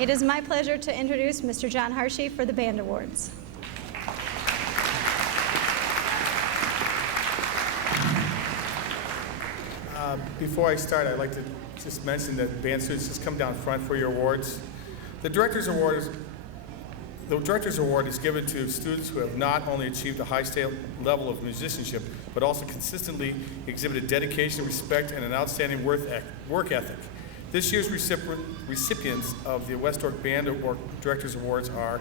It is my pleasure to introduce Mr. John Hershey for the Band Awards. Before I start, I'd like to just mention that band students just come down front for your awards. The Director's Award is given to students who have not only achieved a high state level of musicianship, but also consistently exhibited dedication, respect, and an outstanding work ethic. This year's recipients of the West Oak Band Award Directors Awards are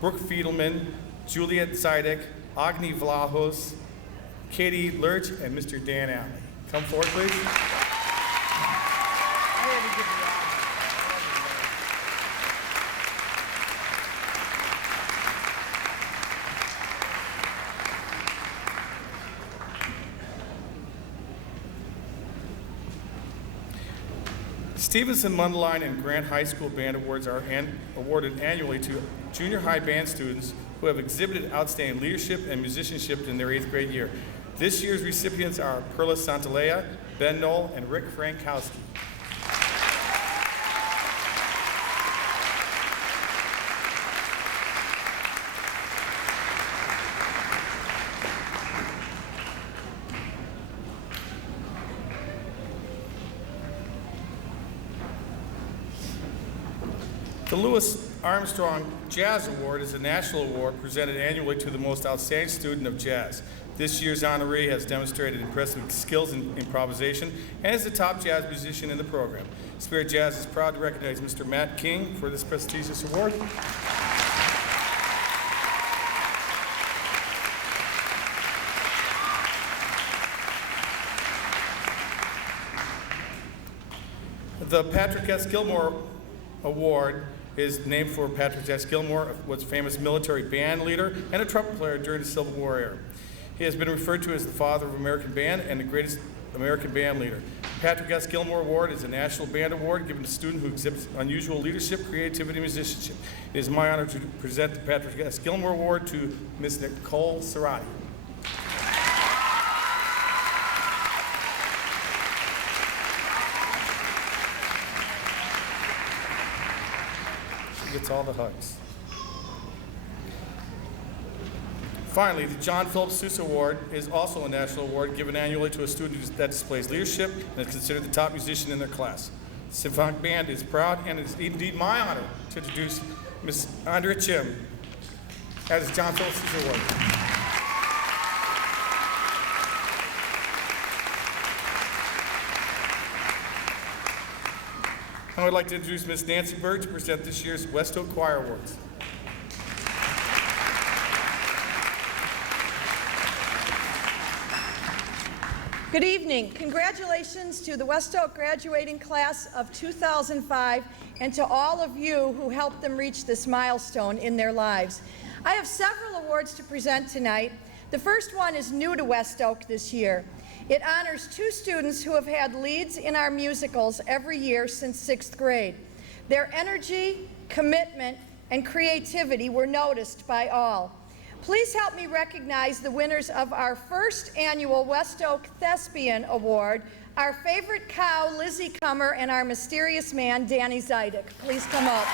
Brooke Fiedelman, Juliet Zidek, Agni Vlahos, Katie Lurch, and Mr. Dan Alley. Come forward, please. Stevenson, Mundelein, and Grant High School Band Awards are awarded annually to junior high band students who have exhibited outstanding leadership and musicianship in their 8th grade year. This year's recipients are Perla Santalea, Ben Knoll, and Rick Frankowski. The Louis Armstrong Jazz Award is a national award presented annually to the most outstanding student of jazz. This year's honoree has demonstrated impressive skills in improvisation and is the top jazz musician in the program. Spirit Jazz is proud to recognize Mr. Matt King for this prestigious award. The Patrick S. Gilmore Award is named for Patrick S. Gilmore, was a famous military band leader and a trumpet player during the Civil War era. He has been referred to as the father of American band and the greatest American band leader. Patrick S. Gilmore Award is a national band award given to a student who exhibits unusual leadership, creativity, and musicianship. It is my honor to present the Patrick S. Gilmore Award to Ms. Nicole Cerati. She gets all the hugs. Finally, the John Philip Sousa Award is also a national award given annually to a student that displays leadership and is considered the top musician in their class. The Symphonic Band is proud, and it is indeed my honor to introduce Ms. Andrea Chim as John Philip Sousa Award. I would like to introduce Ms. Nancy Bird to present this year's West Oak Choir Awards. Good evening. Congratulations to the West Oak graduating class of 2005 and to all of you who helped them reach this milestone in their lives. I have several awards to present tonight. The first one is new to West Oak this year. It honors 2 students who have had leads in our musicals every year since 6th grade. Their energy, commitment, and creativity were noticed by all. Please help me recognize the winners of our first annual West Oak Thespian Award, our favorite cow, Lizzie Comer, and our mysterious man, Danny Zidek. Please come up.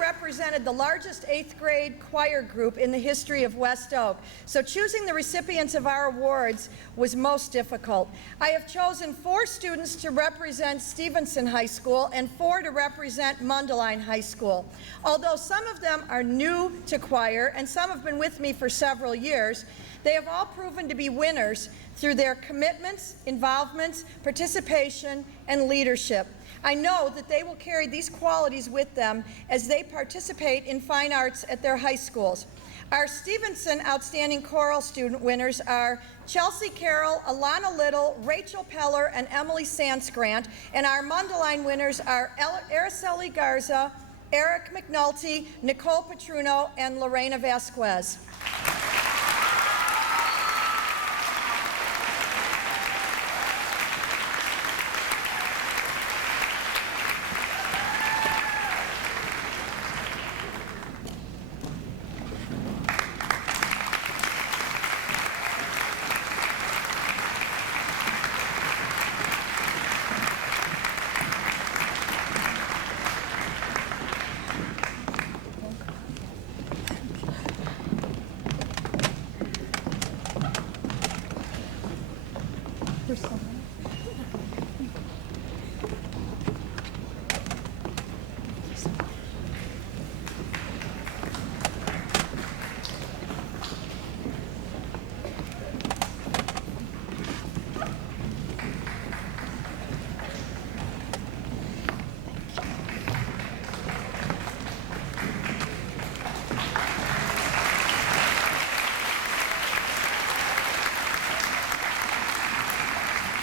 Represented the largest 8th grade choir group in the history of West Oak, so choosing the recipients of our awards was most difficult. I have chosen 4 students to represent Stevenson High School and 4 to represent Mundelein High School. Although some of them are new to choir and some have been with me for several years, they have all proven to be winners through their commitments, involvements, participation, and leadership. I know that they will carry these qualities with them as they participate in fine arts at their high schools. Our Stevenson Outstanding Choral Student winners are Chelsea Carroll, Alana Little, Rachel Peller, and Emily Sansgrant, and our Mundelein winners are Araceli Garza, Eric McNulty, Nicole Petruno, and Lorena Vasquez.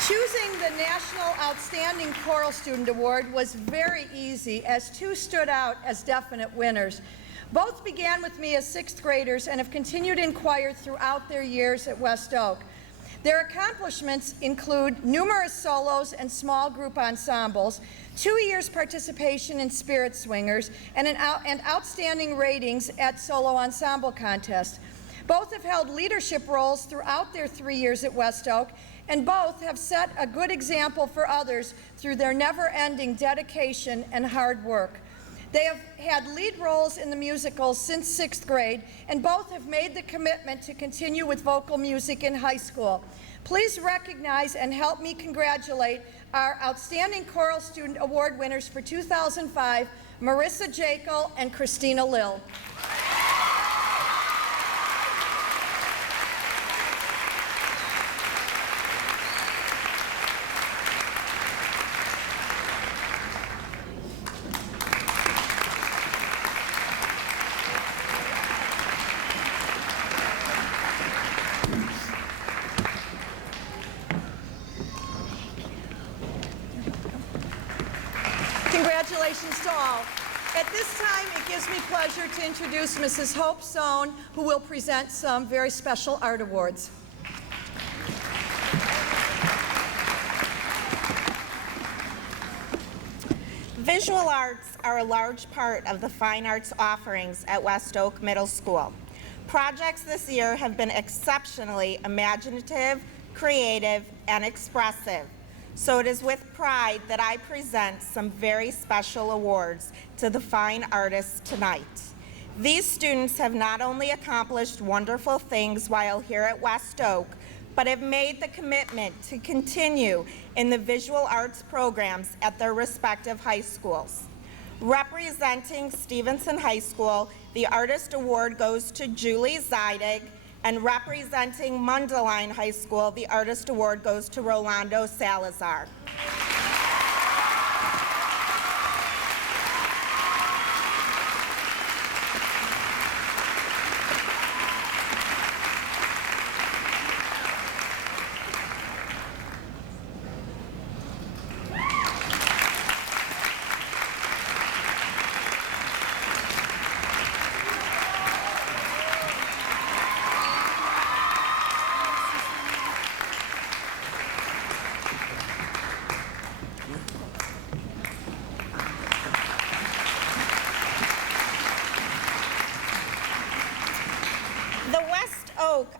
Choosing the National Outstanding Choral Student Award was very easy, as two stood out as definite winners. Both began with me as sixth graders and have continued in choir throughout their years at West Oak. Their accomplishments include numerous solos and small group ensembles, 2 years participation in Spirit Swingers, and outstanding ratings at solo ensemble contests. Both have held leadership roles throughout their 3 years at West Oak, and both have set a good example for others through their never-ending dedication and hard work. They have had lead roles in the musicals since sixth grade, and both have made the commitment to continue with vocal music in high school. Please recognize and help me congratulate our Outstanding Choral Student Award winners for 2005, Marissa Jekyll and Christina Lill. Congratulations to all. At this time, it gives me pleasure to introduce Mrs. Hope Sohn, who will present some very special art awards. Visual arts are a large part of the fine arts offerings at West Oak Middle School. Projects this year have been exceptionally imaginative, creative, and expressive. So it is with pride that I present some very special awards to the fine artists tonight. These students have not only accomplished wonderful things while here at West Oak, but have made the commitment to continue in the visual arts programs at their respective high schools. Representing Stevenson High School, the Artist Award goes to Julie Zeidig, and representing Mundelein High School, the Artist Award goes to Rolando Salazar.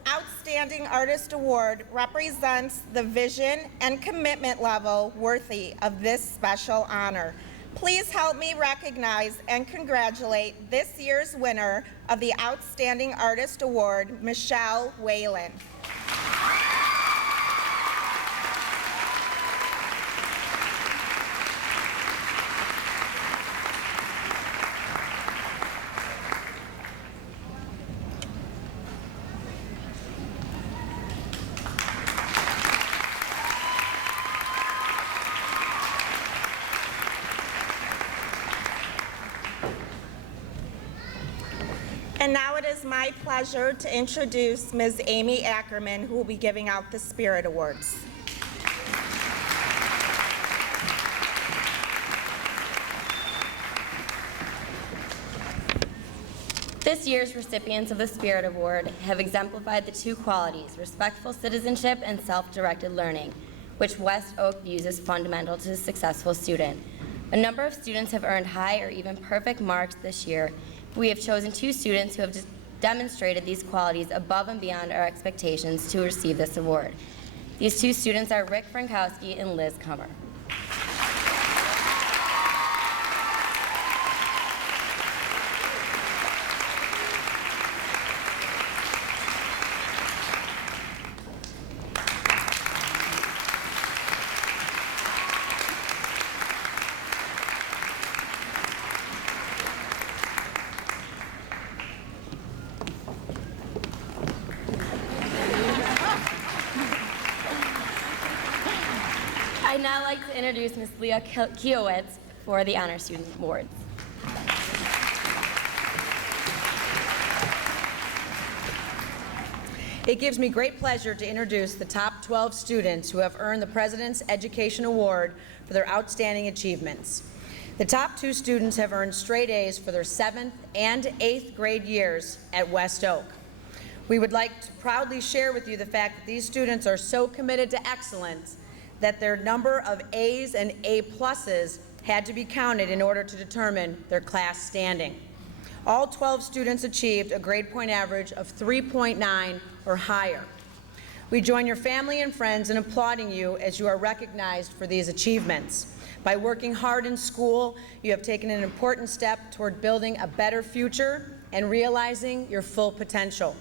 Outstanding Artist Award represents the vision and commitment level worthy of this special honor. Please help me recognize and congratulate this year's winner of the Outstanding Artist Award, Michelle Whalen. And now it is my pleasure to introduce Ms. Amy Ackerman, who will be giving out the Spirit Awards. This year's recipients of the Spirit Award have exemplified the two qualities, respectful citizenship and self-directed learning, which West Oak views as fundamental to a successful student. A number of students have earned high or even perfect marks this year. We have chosen 2 students who have demonstrated these qualities above and beyond our expectations to receive this award. These 2 students are Rick Frankowski and Liz Kummer. I'd now like to introduce Ms. Leah Kiowitz for the Honor Student Awards. It gives me great pleasure to introduce the top 12 students who have earned the President's Education Award for their outstanding achievements. The top 2 students have earned straight A's for their 7th and 8th grade years at West Oak. We would like to proudly share with you the fact that these students are so committed to excellence that their number of A's and A pluses had to be counted in order to determine their class standing. All 12 students achieved a grade point average of 3.9 or higher. We join your family and friends in applauding you as you are recognized for these achievements. By working hard in school, you have taken an important step toward building a better future and realizing your full potential.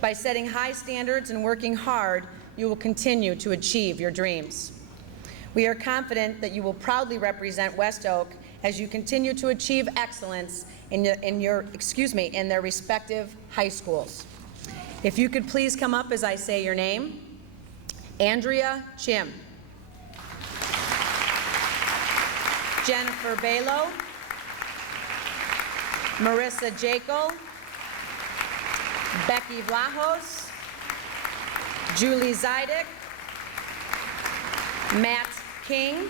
By setting high standards and working hard, you will continue to achieve your dreams. We are confident that you will proudly represent West Oak as you continue to achieve excellence in their respective high schools. If you could please come up as I say your name. Andrea Chim. Jennifer Balo. Marissa Jekyll. Becky Vlahos. Julie Zydek, Matt King,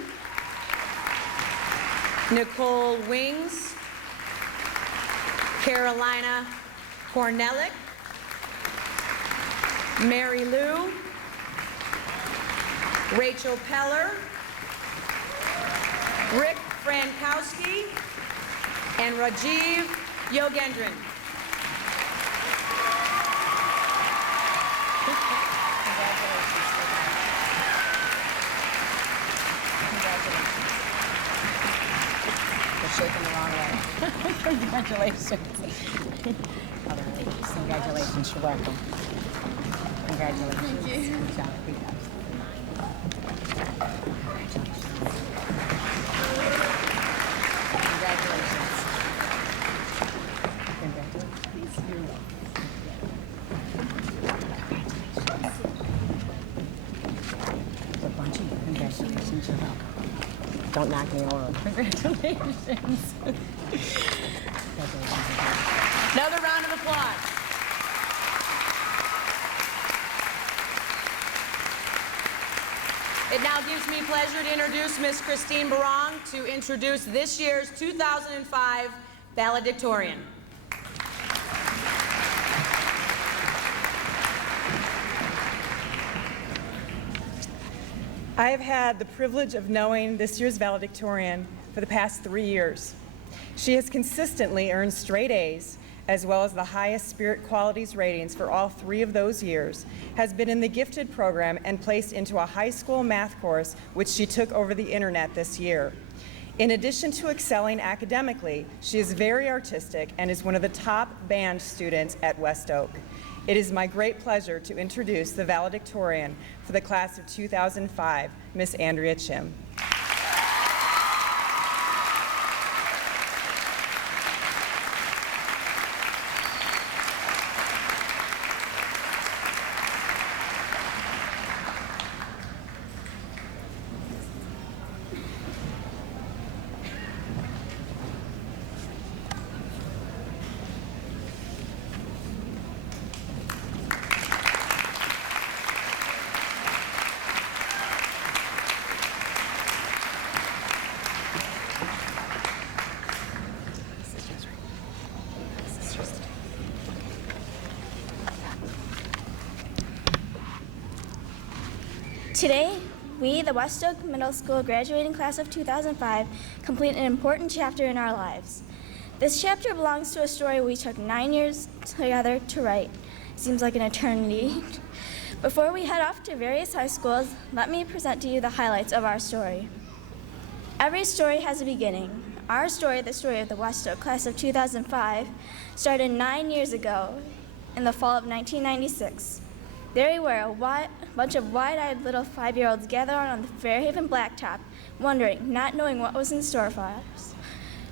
Nicole Wings, Carolina Kornelik, Mary Lou, Rachel Peller, Rick Frankowski, and Rajiv Yogendran. Shaking the wrong way. Congratulations. Other ladies, congratulations. You're welcome. Congratulations. Thank you. Good job. Good job. Congratulations. Congratulations. You're welcome. There's a bunch of you. Congratulations. You're welcome. Don't knock me over. Congratulations. Congratulations. Another round of applause. It now gives me pleasure to introduce Ms. Christine Barong to introduce this year's 2005 valedictorian. I have had the privilege of knowing this year's valedictorian for the past 3 years. She has consistently earned straight A's, as well as the highest spirit qualities ratings for all 3 of those years, has been in the gifted program and placed into a high school math course which she took over the internet this year. In addition to excelling academically, she is very artistic and is one of the top band students at West Oak. It is my great pleasure to introduce the valedictorian for the class of 2005, Miss Andrea Chim. Today, we, the West Oak Middle School graduating class of 2005, complete an important chapter in our lives. This chapter belongs to a story we took 9 years together to write. Seems like an eternity. Before we head off to various high schools, let me present to you the highlights of our story. Every story has a beginning. Our story, the story of the West Oak class of 2005, started 9 years ago in the fall of 1996. There we were, a bunch of wide-eyed little 5-year-olds gathered on the Fairhaven blacktop, wondering, not knowing what was in store for us.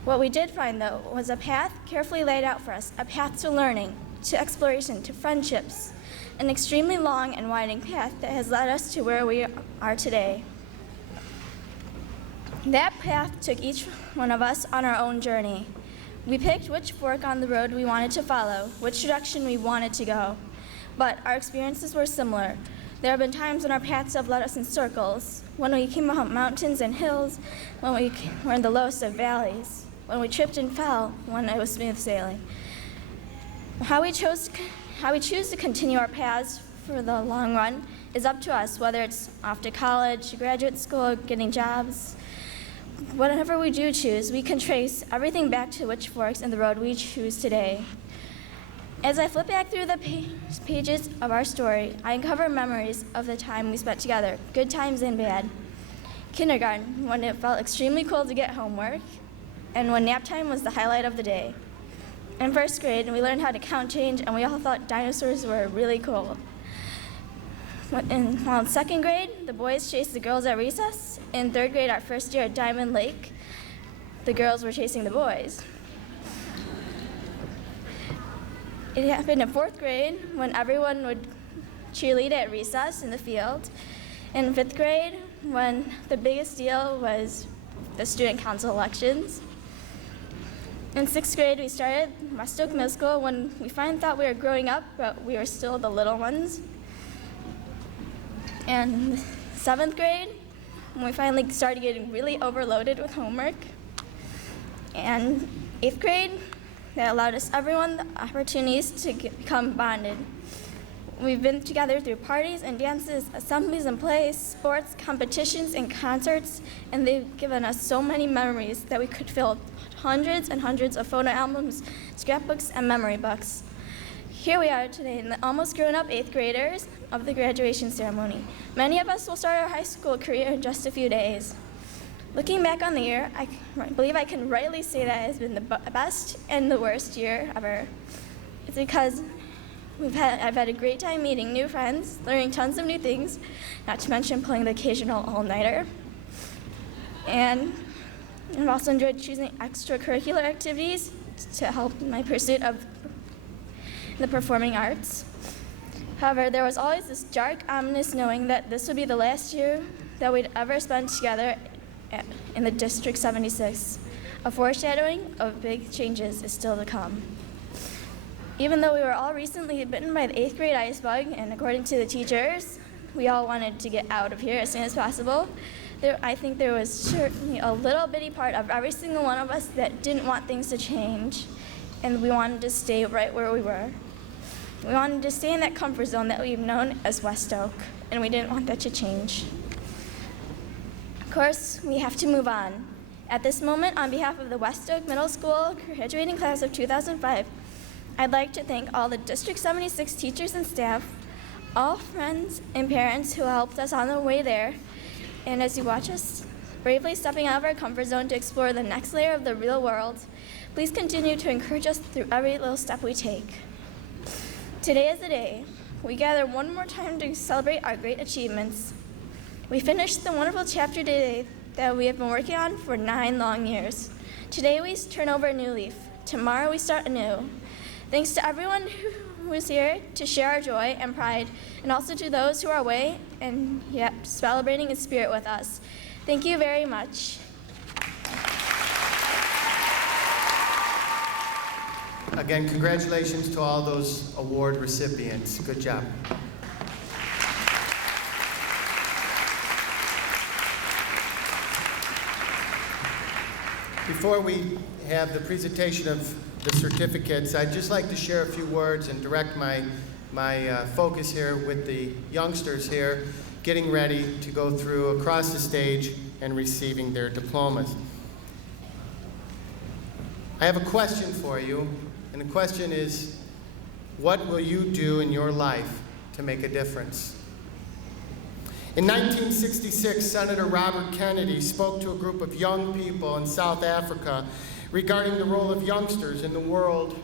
What we did find, though, was a path carefully laid out for us, a path to learning, to exploration, to friendships, an extremely long and winding path that has led us to where we are today. That path took each one of us on our own journey. We picked which fork on the road we wanted to follow, which direction we wanted to go. But our experiences were similar. There have been times when our paths have led us in circles, when we came up mountains and hills, when we were in the lowest of valleys, when we tripped and fell, when it was smooth sailing. How we choose to continue our paths for the long run is up to us, whether it's off to college, graduate school, getting jobs. Whatever we do choose, we can trace everything back to which forks in the road we choose today. As I flip back through the pages of our story, I uncover memories of the time we spent together, good times and bad. Kindergarten, when it felt extremely cold to get homework, and when nap time was the highlight of the day. In first grade, we learned how to count change, and we all thought dinosaurs were really cool. While in second grade, the boys chased the girls at recess. In third grade, our first year at Diamond Lake, the girls were chasing the boys. It happened in fourth grade when everyone would cheerlead at recess in the field. In fifth grade, when the biggest deal was the student council elections. In sixth grade, we started West Oak Middle School when we finally thought we were growing up, but we were still the little ones. And seventh grade, when we finally started getting really overloaded with homework. And eighth grade, that allowed us everyone the opportunities to become bonded. We've been together through parties and dances, assemblies and plays, sports, competitions, and concerts, and they've given us so many memories that we could fill hundreds and hundreds of photo albums, scrapbooks, and memory books. Here we are today, the almost grown-up 8th graders of the graduation ceremony. Many of us will start our high school career in just a few days. Looking back on the year, I believe I can rightly say that it has been the best and the worst year ever. It's because I've had a great time meeting new friends, learning tons of new things, not to mention playing the occasional all-nighter. And I've also enjoyed choosing extracurricular activities to help my pursuit of the performing arts. However, there was always this dark, ominous knowing that this would be the last year that we'd ever spend together in the District 76. A foreshadowing of big changes is still to come. Even though we were all recently bitten by the 8th grade ice bug, and according to the teachers, we all wanted to get out of here as soon as possible, I think there was certainly a little bitty part of every single one of us that didn't want things to change, and we wanted to stay right where we were. We wanted to stay in that comfort zone that we've known as West Oak, and we didn't want that to change. Of course, we have to move on. At this moment, on behalf of the West Oak Middle School graduating class of 2005, I'd like to thank all the District 76 teachers and staff, all friends and parents who helped us on the way there, and as you watch us bravely stepping out of our comfort zone to explore the next layer of the real world, please continue to encourage us through every little step we take. Today is the day. We gather one more time to celebrate our great achievements. We finished the wonderful chapter today that we have been working on for 9 long years. Today we turn over a new leaf. Tomorrow we start anew. Thanks to everyone who was here to share our joy and pride, and also to those who are away and yet celebrating in spirit with us. Thank you very much. Again, congratulations to all those award recipients. Good job. Before we have the presentation of the certificates, I'd just like to share a few words and direct my focus here with the youngsters here. getting ready to go through across the stage and receiving their diplomas. I have a question for you, and the question is, what will you do in your life to make a difference? In 1966, Senator Robert Kennedy spoke to a group of young people in South Africa regarding the role of youngsters in the world,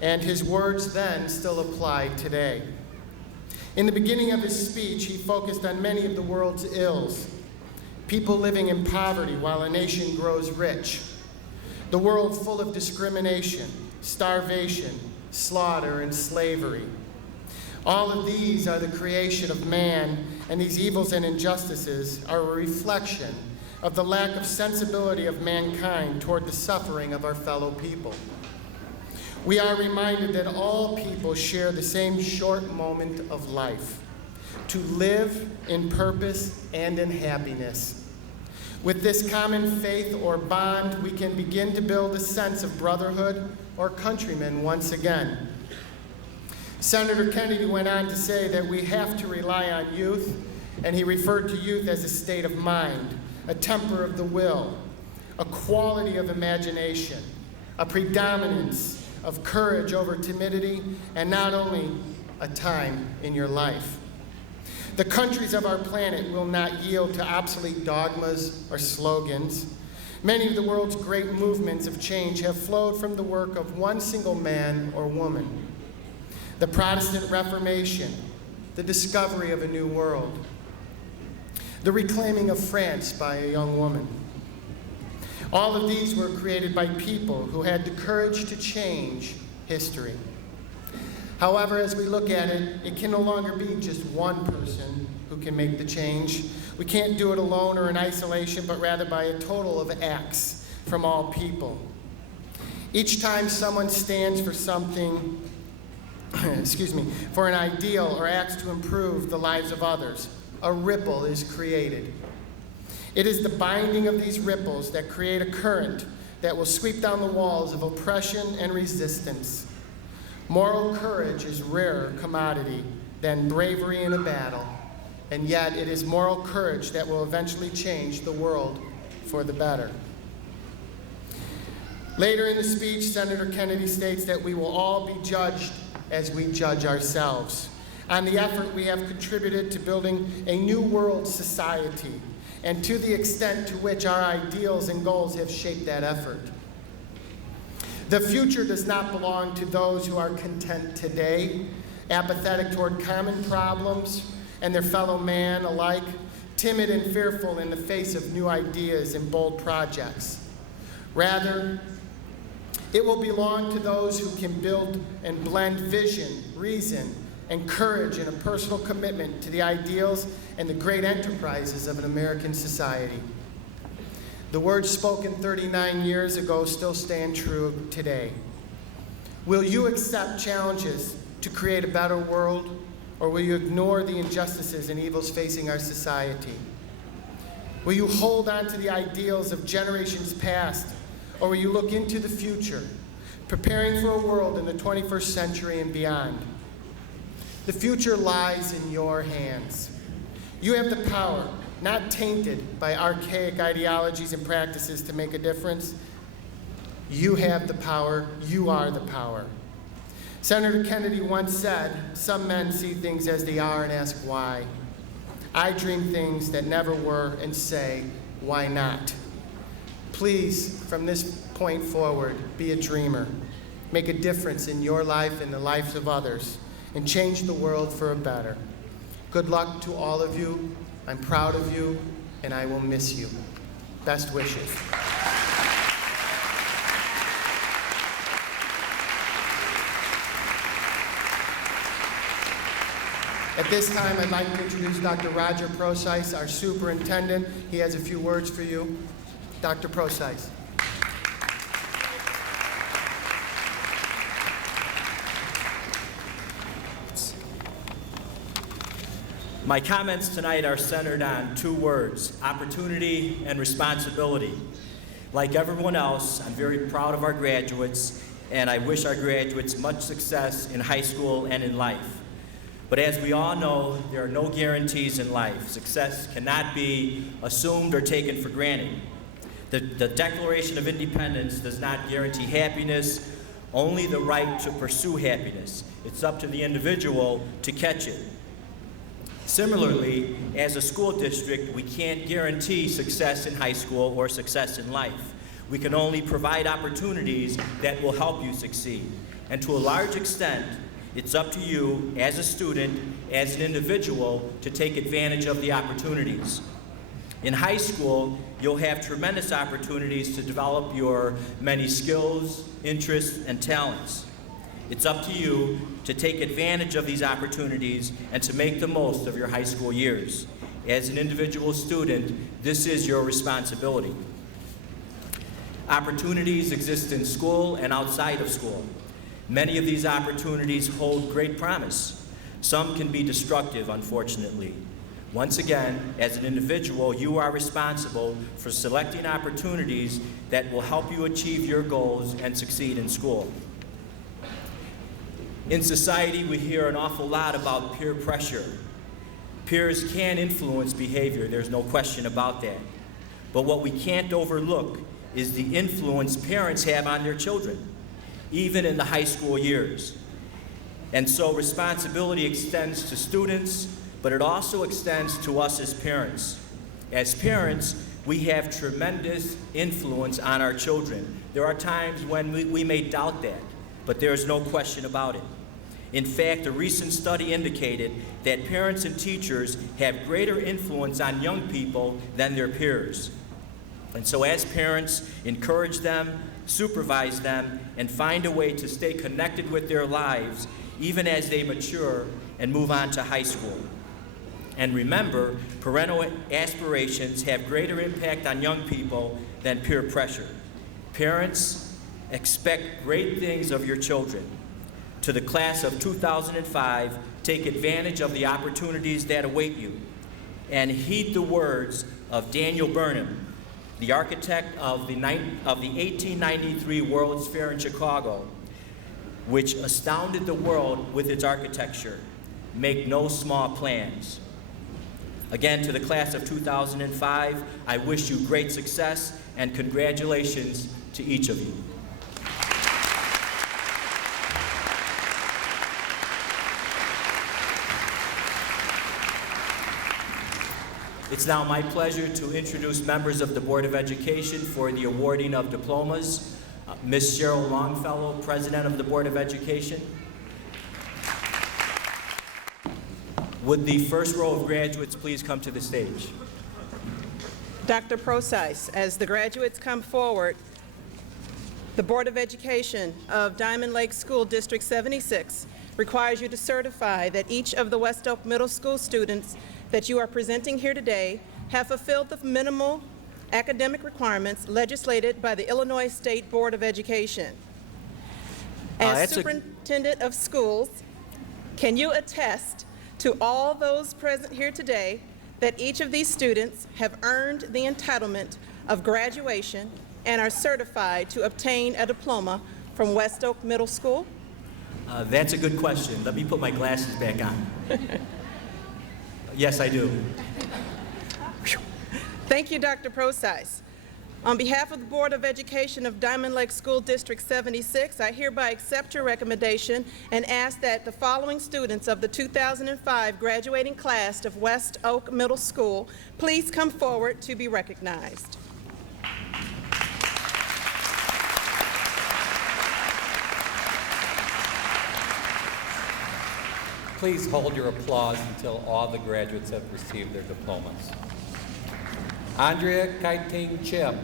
and his words then still apply today. In the beginning of his speech, he focused on many of the world's ills: people living in poverty while a nation grows rich, the world full of discrimination, starvation, slaughter, and slavery. All of these are the creation of man, and these evils and injustices are a reflection of the lack of sensibility of mankind toward the suffering of our fellow people. We are reminded that all people share the same short moment of life, to live in purpose and in happiness. With this common faith or bond, we can begin to build a sense of brotherhood or countrymen once again. Senator Kennedy went on to say that we have to rely on youth, and he referred to youth as a state of mind, a temper of the will, a quality of imagination, a predominance of courage over timidity, and not only a time in your life. The countries of our planet will not yield to obsolete dogmas or slogans. Many of the world's great movements of change have flowed from the work of one single man or woman. The Protestant Reformation, the discovery of a new world, the reclaiming of France by a young woman. All of these were created by people who had the courage to change history. However, as we look at it, it can no longer be just one person who can make the change. We can't do it alone or in isolation, but rather by a total of acts from all people. Each time someone stands for something, for an ideal or acts to improve the lives of others, a ripple is created. It is the binding of these ripples that create a current that will sweep down the walls of oppression and resistance. Moral courage is rarer commodity than bravery in a battle, and yet it is moral courage that will eventually change the world for the better. Later in the speech, Senator Kennedy states that we will all be judged as we judge ourselves on the effort we have contributed to building a new world society, and to the extent to which our ideals and goals have shaped that effort. The future does not belong to those who are content today, apathetic toward common problems and their fellow man alike, timid and fearful in the face of new ideas and bold projects. Rather, it will belong to those who can build and blend vision, reason, and courage in a personal commitment to the ideals and the great enterprises of an American society. The words spoken 39 years ago still stand true today. Will you accept challenges to create a better world, or will you ignore the injustices and evils facing our society? Will you hold on to the ideals of generations past, or will you look into the future, preparing for a world in the 21st century and beyond? The future lies in your hands. You have the power, not tainted by archaic ideologies and practices, to make a difference. You have the power. You are the power. Senator Kennedy once said, "Some men see things as they are and ask why. I dream things that never were and say, why not?" Please, from this point forward, be a dreamer. Make a difference in your life and the lives of others, and change the world for a better. Good luck to all of you. I'm proud of you, and I will miss you. Best wishes. At this time, I'd like to introduce Dr. Roger Procyse, our superintendent. He has a few words for you. Dr. Procyse. My comments tonight are centered on two words: opportunity and responsibility. Like everyone else, I'm very proud of our graduates, and I wish our graduates much success in high school and in life. But as we all know, there are no guarantees in life. Success cannot be assumed or taken for granted. The Declaration of Independence does not guarantee happiness, only the right to pursue happiness. It's up to the individual to catch it. Similarly, as a school district, we can't guarantee success in high school or success in life. We can only provide opportunities that will help you succeed. And to a large extent, it's up to you as a student, as an individual, to take advantage of the opportunities. In high school, you'll have tremendous opportunities to develop your many skills, interests, and talents. It's up to you to take advantage of these opportunities and to make the most of your high school years. As an individual student, this is your responsibility. Opportunities exist in school and outside of school. Many of these opportunities hold great promise. Some can be destructive, unfortunately. Once again, as an individual, you are responsible for selecting opportunities that will help you achieve your goals and succeed in school. In society, we hear an awful lot about peer pressure. Peers can influence behavior, there's no question about that. But what we can't overlook is the influence parents have on their children, even in the high school years. And so responsibility extends to students, but it also extends to us as parents. As parents, we have tremendous influence on our children. There are times when we may doubt that, but there is no question about it. In fact, a recent study indicated that parents and teachers have greater influence on young people than their peers. And so as parents, encourage them, supervise them, and find a way to stay connected with their lives even as they mature and move on to high school. And remember, parental aspirations have greater impact on young people than peer pressure. Parents, expect great things of your children. To the class of 2005, take advantage of the opportunities that await you, and heed the words of Daniel Burnham, the architect of the 1893 World's Fair in Chicago, which astounded the world with its architecture. Make no small plans. Again, to the class of 2005, I wish you great success and congratulations to each of you. It's now my pleasure to introduce members of the Board of Education for the awarding of diplomas. Ms. Cheryl Longfellow, President of the Board of Education. Would the first row of graduates please come to the stage? Dr. Procyse, as the graduates come forward, the Board of Education of Diamond Lake School District 76 requires you to certify that each of the West Oak Middle School students that you are presenting here today have fulfilled the minimal academic requirements legislated by the Illinois State Board of Education. As Superintendent of Schools, can you attest to all those present here today that each of these students have earned the entitlement of graduation and are certified to obtain a diploma from West Oak Middle School? That's a good question. Let me put my glasses back on. Yes, I do. Thank you, Dr. Procyse. On behalf of the Board of Education of Diamond Lake School District 76, I hereby accept your recommendation and ask that the following students of the 2005 graduating class of West Oak Middle School please come forward to be recognized. Please hold your applause until all the graduates have received their diplomas. Andrea Kaiting Chim.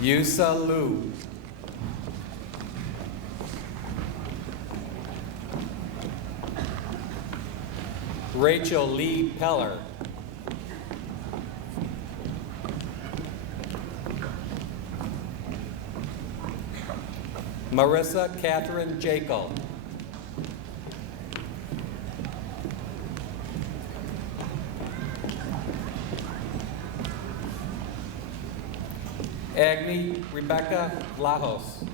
Yusa Lu. Rachel Lee Peller. Marissa Catherine Jekyll. Agni Rebecca Vlahos.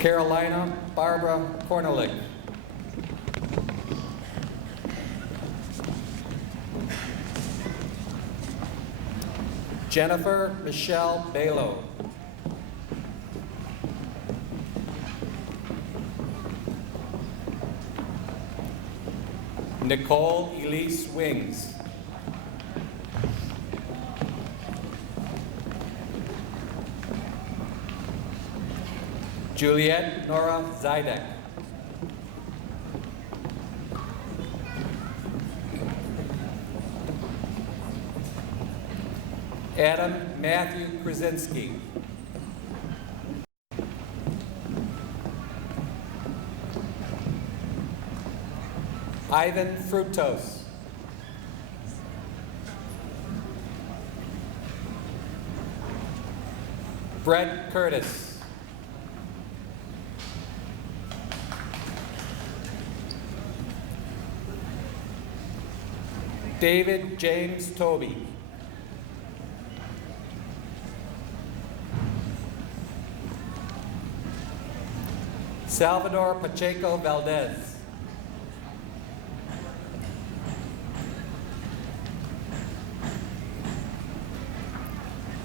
Carolina Barbara Kornelig. Jennifer Michelle Balo. Nicole Elise Wings. Juliette Nora Zidek. Adam Matthew Krasinski. Ivan Fructos. Brett Curtis. David James Toby. Salvador Pacheco Valdez.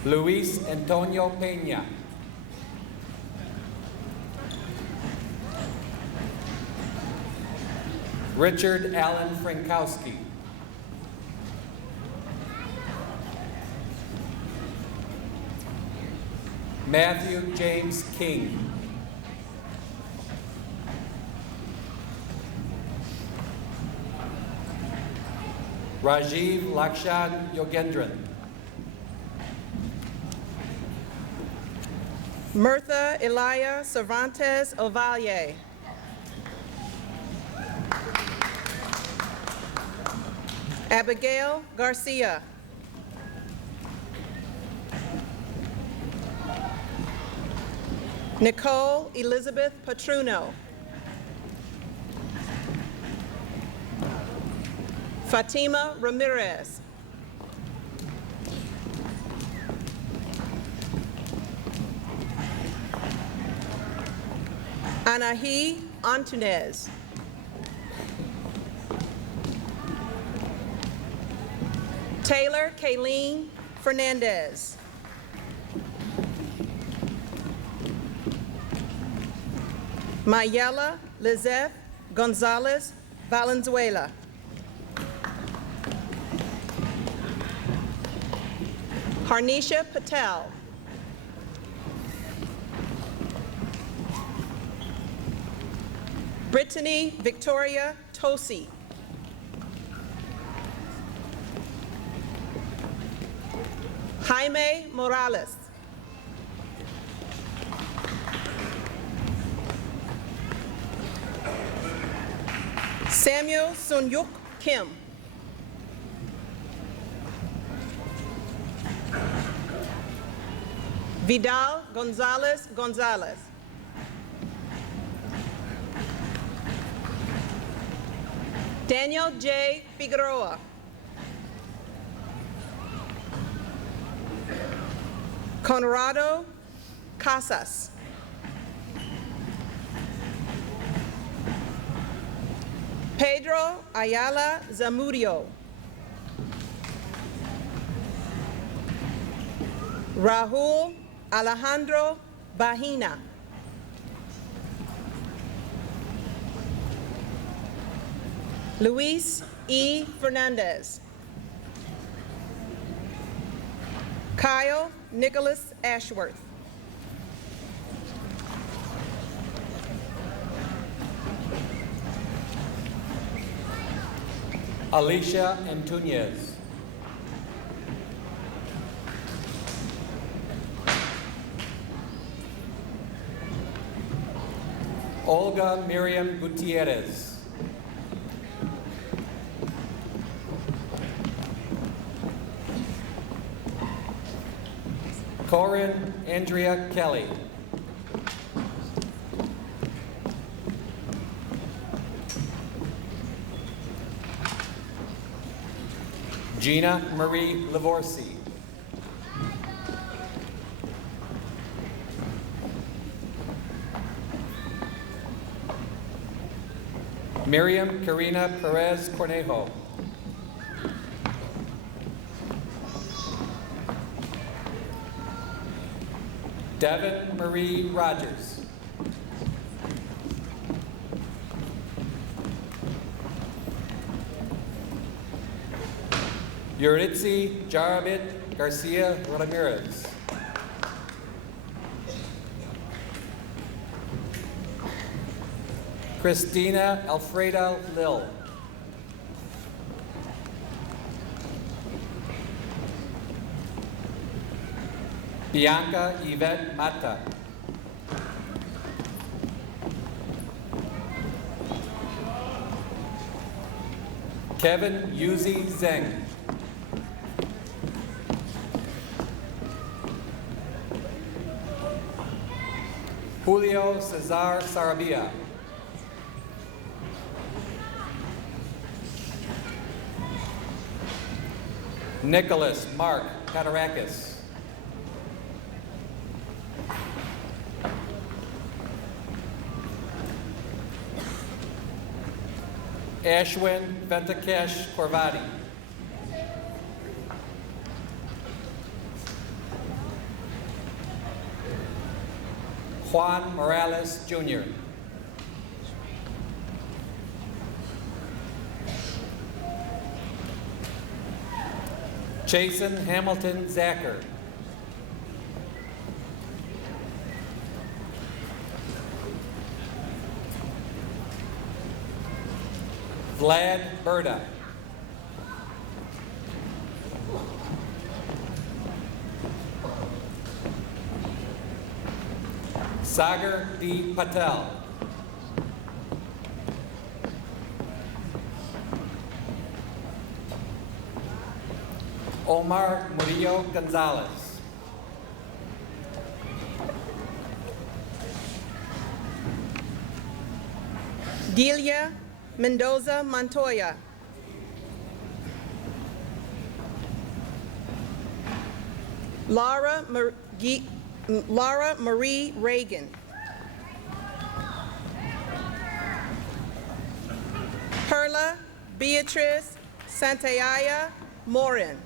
Luis Antonio Peña. Richard Allen Frankowski. Matthew James King. Rajiv Lakshan Yogendran. Mirtha Elia Cervantes Ovalle. Abigail Garcia. Nicole Elizabeth Patruno. Fatima Ramirez. Anahi Antunez. Taylor Kayleen Fernandez. Mayela Lizeth Gonzalez Valenzuela. Harnisha Patel. Brittany Victoria Tosi. Jaime Morales. Samuel Sunyuk Kim. Vidal Gonzalez Gonzalez. Daniel J. Figueroa. Conrado Casas. Pedro Ayala Zamudio. Rahul Alejandro Bahina. Luis E. Fernandez. Kyle Nicholas Ashworth. Alicia Antunez. Olga Miriam Gutierrez. Corinne Andrea Kelly. Gina Marie Lavorsi. Miriam Karina Perez Cornejo. Devin Marie Rogers. Yuritsi Jarabit Garcia Ramirez. Christina Alfreda Lill. Bianca Yvette Mata. Kevin Yuzi Zeng. Julio Cesar Sarabia. Nicholas Mark Katarakis. Ashwin Venkatesh Korvadi. Juan Morales Jr. Jason Hamilton Zacher. Vlad Berda. Sagar D. Patel. Omar Murillo Gonzalez. Delia Mendoza Montoya. Laura Marie Reagan. Perla Beatrice Santayaya Morin.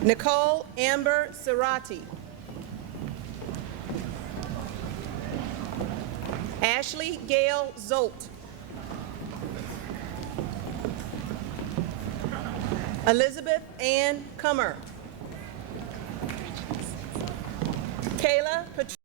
Nicole Amber Cerati. Ashley Gail Zolt. Elizabeth Ann Cummer. Kayla Patricia.